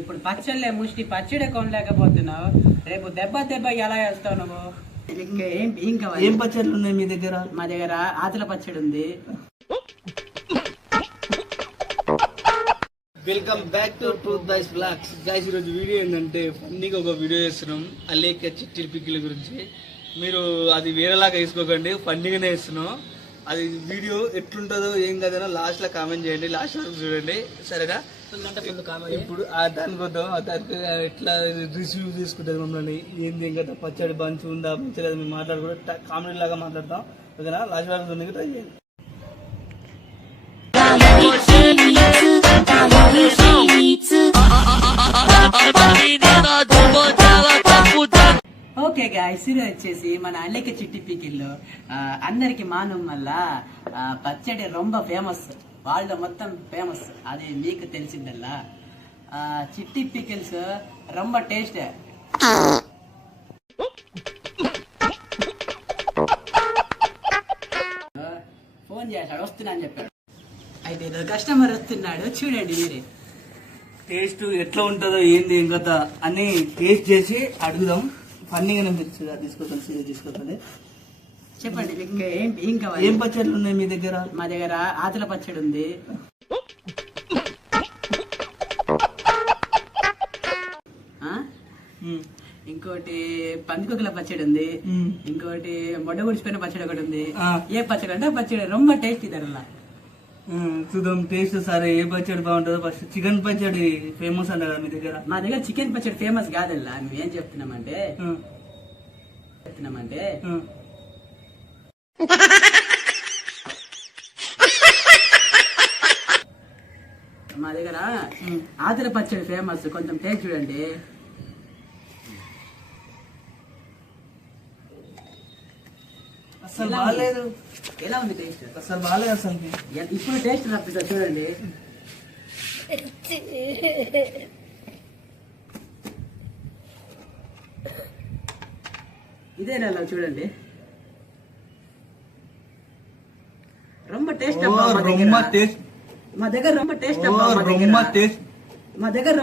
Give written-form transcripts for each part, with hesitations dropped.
ఇప్పుడు పచ్చళ్ళే ముష్టి పచ్చడి కొనలేకపోతున్నావు, రేపు దెబ్బ దెబ్బ ఎలా వేస్తావు నువ్వు? ఏం కావాలి? ఏం పచ్చళ్ళు ఉన్నాయి మీ దగ్గర? మా దగ్గర ఆతుల పచ్చడి ఉంది. Welcome back to truth dice vlogs. Guys ఈరోజు వీడియో ఏంటంటే ఫన్నీగా ఒక వీడియో చేస్తున్నాం అల్లేక చిట్టి పిక్కిల గురించి. మీరు అది వేరేలాగా వేసుకోకండి, ఫన్నీగానే వేస్తున్నాం. అది వీడియో ఎట్లుంటుందో ఏం కదనో లాస్ట్ లో కామెంట్ చేయండి, లాస్ట్ వరకు చూడండి సరేనా? ఇప్పుడు దానికి వద్దాం, దానికి ఎట్లా రిసీవ్ తీసుకుంటుంది మమ్మల్ని, ఏంది ఇంకా పచ్చడి బంచి ఉందా మంచి లేదా మేము మాట్లాడుకుంటే కామెడీ లాగా మాట్లాడతాం ఓకేనా? లాస్ట్ వరకు చూడండి, ట్రై చేయండి. ఓకే గాయ్స్, ఇది వచ్చేసి మన అల్లెక చిట్టి పికిల్లో అందరికి మానం వల్ల పచ్చడి రొంబ ఫేమస్, వాళ్ళు మొత్తం ఫేమస్, అది మీకు తెలిసిందల్లా. చిట్టి పికిల్స్ రొంబ టేస్ట్. ఫోన్ చేశాడు, వస్తున్నా అని చెప్పాడు. అయితే కస్టమర్ వస్తున్నాడు, చూడండి మీరే. టేస్ట్ ఎట్లా ఉంటుందో ఏంది ఏం కథ అని టేస్ట్ చేసి అడుగుదాం. ఫన్నీగానే మీరు తీసుకోకండి, సీరియస్ తీసుకోకండి. చెప్పండి ఏం కావాలి? ఏం పచ్చళ్ళు ఉన్నాయి మీ దగ్గర? మా దగ్గర ఆతుల పచ్చడి ఉంది, ఇంకోటి పందికొక్కల పచ్చడి ఉంది, ఇంకోటి మొడ్డ గుడిచిపోయిన పచ్చడి ఒకటి ఉంది. ఏ పచ్చడి అంటే పచ్చడి రొంబ టేస్ట్ ఇదల్లా. చూద్దాం టేస్ట్ సరే ఏ పచ్చడి బాగుంటుందో. ఫస్ట్ చికెన్ పచ్చడి ఫేమస్ అంట కదా మీ దగ్గర? మా దగ్గర చికెన్ పచ్చడి ఫేమస్ కాదల్లా. మేము ఏం చెప్తున్నామంటే మా దగ్గర ఆతుల పచ్చడి ఫేమస్, కొంచెం టేస్ట్ చూడండి. అసలు బాగాలేదు. ఎలా ఉంది టేస్ట్? అసలు బాగాలేదు అసలు. ఇప్పుడు టేస్ట్ రప్పిస్తా చూడండి. ఇదే నెల చూడండి, రొంబ టేస్ట్. మా దగ్గర రొంబ టేస్ట్, మా దగ్గర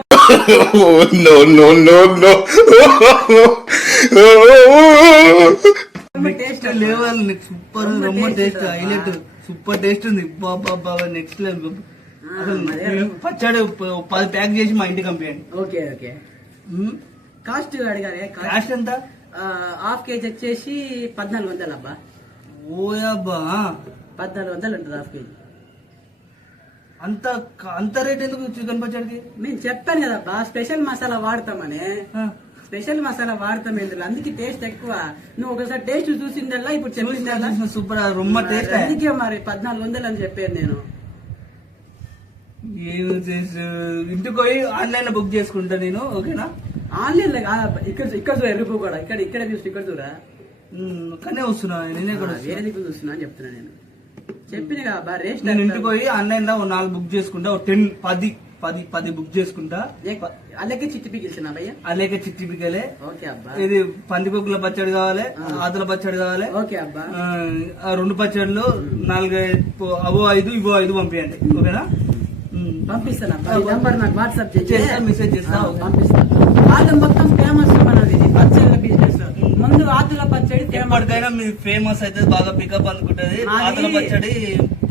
టేస్ట్ లెవెల్ సూపర్, రొమ్మ టేస్ట్ హైలైట్, సూపర్ టేస్ట్ ఉంది. బాబా నెక్స్ట్ లెవెల్. అసలు పచ్చడి 10 ప్యాక్ చేసి మా ఇంటికి పంపించండి. Okay okay. కాస్ట్ అడిగారు, కాస్ట్ ఎంత? హాఫ్ కేజీ వచ్చేసి 1400 అబ్బా. ఓయబ్బా, 1400 ఉంటుంది హాఫ్ కేజీ. అంత రేట్ ఎందుకు చికెన్ పచ్చడికి? నేను చెప్పాను కదబ్బా, స్పెషల్ మసాలా వాడతామని. స్పెషల్ మసాలా వాడతాం ఎందుకు, అందుకే టేస్ట్ ఎక్కువ. నువ్వు ఒకసారి టేస్ట్ చూసిందల్లా ఇప్పుడు చెప్పిందల్లా సూపర్ రొమ్మ టేస్ట్. అందుకే మరి 1400 అని చెప్పాను నేను. ఇంటికి పోయి ఆన్లైన్ లో బుక్ చేసుకుంటా నేను ఓకేనా? ఆన్లైన్ లో కాదు, ఇక్కడ ఎరుపు కూడా ఇక్కడ చూసి ఇక్కడ చూరా. కానీ వస్తున్నా నేనే కూడా వేరే దిక్కు చూస్తున్నా అని చెప్తున్నా నేను. చెప్పిన కదా రేస్ట్. నేను ఇంటికి పోయి ఆన్లైన్ లో 4 బుక్ చేసుకుంటా, 10 బుక్ చేసుకుంటా. అల్లెక చిట్టి పికిల్స్ భయ్య, అల్లేక చిట్టి పిక్కలే. ఓకే అబ్బా. ఇది పందికొక్కుల పచ్చడి కావాలి, ఆతుల పచ్చడి కావాలి. ఓకే అబ్బా. 2 పచ్చడిలు 4 అవో 5 ఇవో 5 పంపించండి ఓకేనా? పంపిస్తాను నంబర్ నాకు వాట్సాప్ చేసి మెసేజ్ చేస్తా, పంపిస్తాను. వాళ్ళు మొత్తం ఫేమస్ మనది పచ్చళ్ళ బిజినెస్. ముందు ఆతుల పచ్చడి ఎప్పటికైనా మీ ఫేమస్ అయితే బాగా పికప్ అందుకుంటది. ఆతుల పచ్చడి,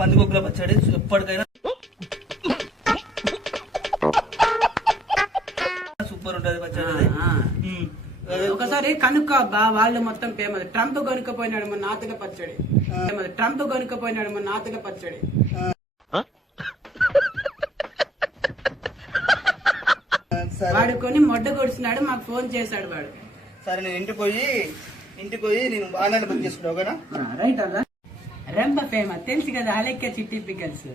పందికొక్కుల పచ్చడి ఎప్పటికైనా సూపర్ ఉంటది పచ్చడి. ఒకసారి కనుక్కో అబ్బా, వాళ్ళు మొత్తం ఫేమస్. ట్రంప్ కొనుక్కపోయినాడు మన ఆతుల పచ్చడి, ట్రంప్ కొనుక్కపోయినాడు మన ఆతుల పచ్చడి. వాడు కొని మొడ్డ కొడుతున్నాడు, మాకు ఫోన్ చేశాడు వాడు. సరే నేను ఇంటికి పోయి నేను ఆన్లైన్ బుక్ చేసుకుంటా ఓకేనా? రైట్ అలా. రెంబ ఫేమస్ తెలుసు కదా అలెక్క చిట్టి పికల్స్.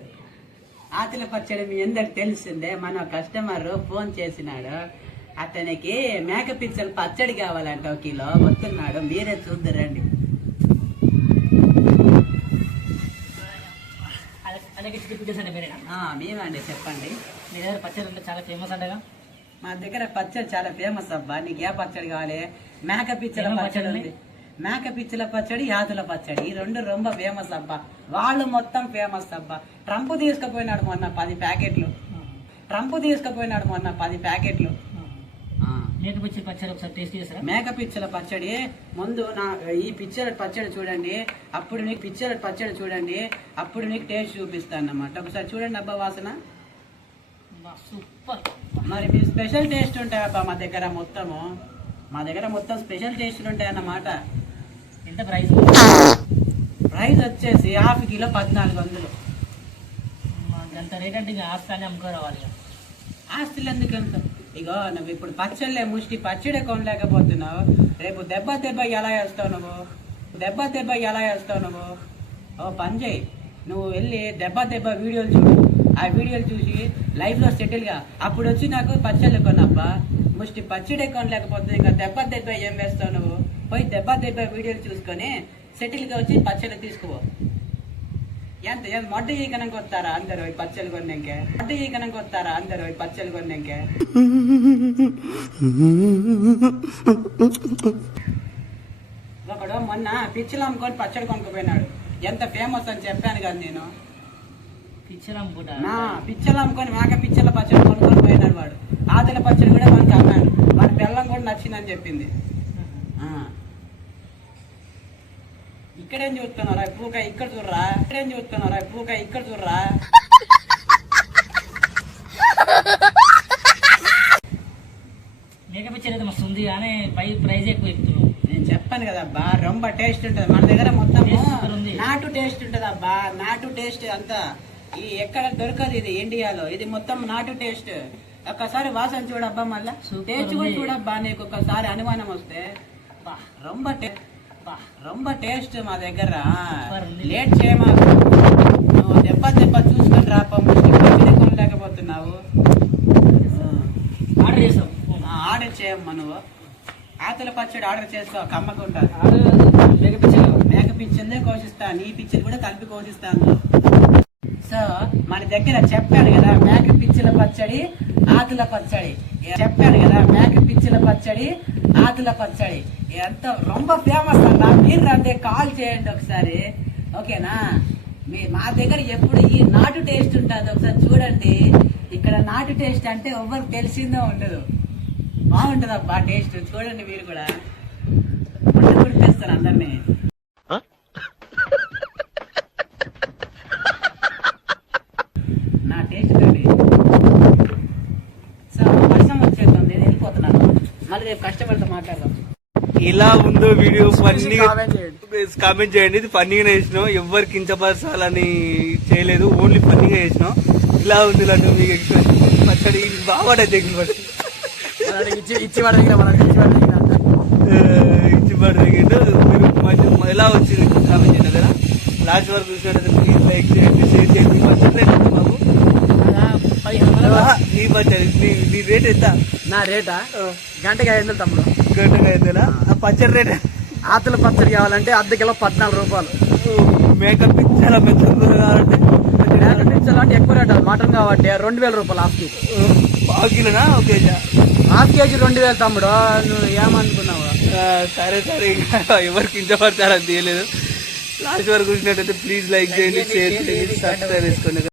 ఆతుల పచ్చడి మీ అందరికి తెలిసిందే. మన కస్టమర్ ఫోన్ చేసినాడు, అతనికి మేక పిచ్చల పచ్చడి కావాలంట 1 కిలో వస్తున్నాడు. మీరే చూద్దరండి. మేమండి చెప్పండి. మీ దగ్గర పచ్చడి అంటే చాలా ఫేమస్ అంటగా? మా దగ్గర పచ్చడి చాలా ఫేమస్ అబ్బా. నీకు ఏ పచ్చడి కావాలి? మేక పిచ్చల పచ్చడి ఉంది, మేక పిచ్చల పచ్చడి, యాతుల పచ్చడి. ఈ 2 రొంబ ఫేమస్ అబ్బా. వాళ్ళు మొత్తం ఫేమస్ అబ్బా. ట్రంప్ తీసుకుపోయినాడు మొన్న 10 ప్యాకెట్లు. ట్రంప్ తీసుకుపోయినాడు మొన్న 10 ప్యాకెట్లు మేకపిచ్చి పచ్చడి ఒకసారి టేస్ట్ చేస్తారా? మేక పిచ్చల పచ్చడి. ముందు ఈ పిచ్చల పచ్చడి చూడండి, అప్పుడు నీకు పిచ్చల పచ్చడి చూడండి, అప్పుడు నీకు టేస్ట్ చూపిస్తాను అన్నమాట. ఒకసారి చూడండి అబ్బా వాసన. సూపర్. మరి మీ స్పెషల్ టేస్ట్ ఉంటాయి అబ్బా మా దగ్గర మొత్తం స్పెషల్ టేస్ట్లు ఉంటాయి అన్నమాట. ఎంత ప్రైస్? ప్రైస్ వచ్చేసి హాఫ్ కిలో 1400. అంత రేట్ అంటే ఇంకా ఆస్తాన్ని అమ్ముకో రావాలి. ఆస్తులు ఎందుకు ఎంత? ఇగో నువ్వు ఇప్పుడు పచ్చళ్ళే ముష్టి పచ్చడి కొనలేకపోతున్నావు, రేపు దెబ్బ ఎలా వేస్తావు నువ్వు? ఓ పని చేయి, నువ్వు వెళ్ళి దెబ్బ వీడియోలు చూడు. ఆ వీడియోలు చూసి లైఫ్ లో సెటిల్ గా అప్పుడు వచ్చి నాకు పచ్చళ్ళు కొనబ్బా. ముష్టి పచ్చడి కొనలేకపోతుంది, ఇంకా దెబ్బ ఏం వేస్తావు నువ్వు? పోయి దెబ్బ వీడియోలు చూసుకొని సెటిల్ గా వచ్చి పచ్చళ్ళు తీసుకో. ఎంత మొట్ట ఈకనంగా వస్తారా అందరూ ఈ పచ్చళ్ళు కొన్నాకే? ఒకడు మొన్న పిచ్చిలు అమ్ముకొని పచ్చడి కొనుక్కుపోయినాడు. ఎంత ఫేమస్ అని చెప్పాను కదా నేను. పిచ్చలు అమ్ముకుంటా పిచ్చలు అమ్ముకొని మేక పిచ్చల పచ్చడి కొనుక్కొని పోయినాడు వాడు. ఆదల పచ్చడి కూడా మనకి అమ్మాడు. మన బెల్లం కూడా నచ్చిందని చెప్పింది. ఇక్కడేం చూస్తున్నారా పూక ఇక్కడ చూడరా? మేకపిచ్చడి అయితే మస్తు ఉంది కానీ ప్రైస్ ఎక్కువ చెప్తున్నావు. నేను చెప్పాను కదా అబ్బా, రొంబ టేస్ట్ ఉంటది మన దగ్గర. మొత్తం Taste super ఉంది. నాటు టేస్ట్ ఉంటది అబ్బా, నాటు టేస్ట్ అంతా. ఈ ఎక్కడ దొరకదు ఇది ఇండియాలో. ఇది మొత్తం నాటు టేస్ట్. ఒక్కసారి వాసన చూడబ్బా, మళ్ళా Super టేస్ట్ కూడా ఉంది. చూడబ్బా. నీకు ఒక్కసారి అనుమానం వస్తే బా, రొంబ టేస్ట్ మా దగ్గర. Super ఉంది. లేట్ చేయమాకు, నువ్వు దెబ్బ చూసుకొని రాపా. పచ్చడి కొనలేకపోతున్నావు. ఆర్డర్ చేస్తాం. ఆర్డర్ చేయమ్మా నువ్వు. ఆతుల పచ్చడి ఆర్డర్ చేసుకో, కమ్మకుంటా. మేక పిచ్చిందే కోసిస్తా, నీ పిచ్చిని కూడా కలిపి కోసిస్తాను. సో మన దగ్గర చెప్పాను కదా మేక పిచ్చిల పచ్చడి, ఆతుల పచ్చడి. ఎంత రొంబ ఫేమస్ అన్న. మీరు రండి, కాల్ చేయండి ఒకసారి, ఓకేనా? మా దగ్గర ఎప్పుడు ఈ నాటు టేస్ట్ ఉంటుంది. ఒకసారి చూడండి, ఇక్కడ నాటు టేస్ట్ అంటే ఎవరికి తెలిసిందో ఉండదు. బాగుంటది అబ్బా టేస్ట్. చూడండి మీరు కూడా. గుర్తిస్తాను అందరినీ. నా టేస్ట్ అండి. సో వర్షం వచ్చేస్తుంది, నేను వెళ్ళిపోతున్నాను. మళ్ళీ రేపు కష్టపడితే మాట్లాడదాం. ఇలా ఉందో వీడియో ఫన్నీగా కామెంట్ చేయండి. ఇది ఫన్నీగానే చేసినాం, ఎవరు కించపరచాలని చేయలేదు, ఓన్లీ ఫన్నీగా చేసినాం. ఇలా ఉంది లడ్డు మీకు ఎక్స్ప్రెషన్ పచ్చడి బాగా ఇచ్చి పడదగిండు. మీరు మంచి ఎలా వచ్చింది కామెంట్ చేయండి కదా. లాస్ట్ వరకు చూసినట్టు ప్లీజ్ లైక్ చేయండి, షేర్ చేయండి. పచ్చడి బాబు నీ పచ్చడి నీ రేట్ ఎంత? నా రేటా గంటకి 500 తమ్ముడు. గంటగా అయితేనా? ఆ పచ్చడి రేట్? ఆతుల పచ్చడి కావాలంటే అర్ధ కిలో 14 రూపాయలు. మేకప్ పిచ్చాలా మెత్తలు కావాలంటే? పిచ్చాలంటే ఎక్కువ రేట్. మటన్ కాబట్టి 2000 రూపాయలు హాఫ్ కేజీ. పావు కిలోనా ఒక కేజీ? హాఫ్ కేజీ 2000 తమ్ముడు. నువ్వు ఏమనుకున్నావు? సరే ఎవరికి ఇంతపడతారని తెలియలేదు. లాస్ట్ వరకు చూసినట్టయితే ప్లీజ్ లైక్ చేయండి, షేర్ చేయండి, సబ్స్క్రైబ్ చేసుకోండి.